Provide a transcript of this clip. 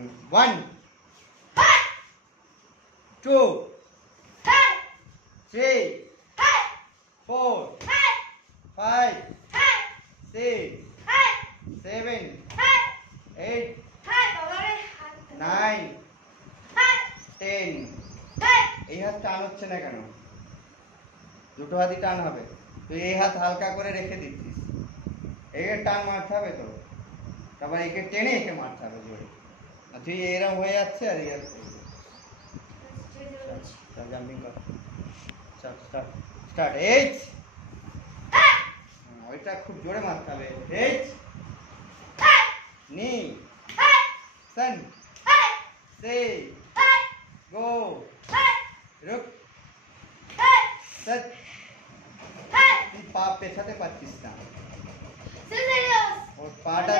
1 2 3 4 5 6 7 8 9 10 এই হাত টান হচ্ছে না কেন? দুটো হাতই টান হবে। তুই এই হাত হালকা করে রেখে দিচ্ছিস, একে টান মারতে হবে তো, তারপর একে টেনে একে মারতে হবে জোরে। আর তুই এরকম হয়ে যাচ্ছে আর এই জাম্পিং কর। Start start. এইচ, ওইটা খুব জোরে মারতে হবে। এইচ নি सन से गो रुक सच তুই পা পেছাতে পারছিস না, ওর পাটা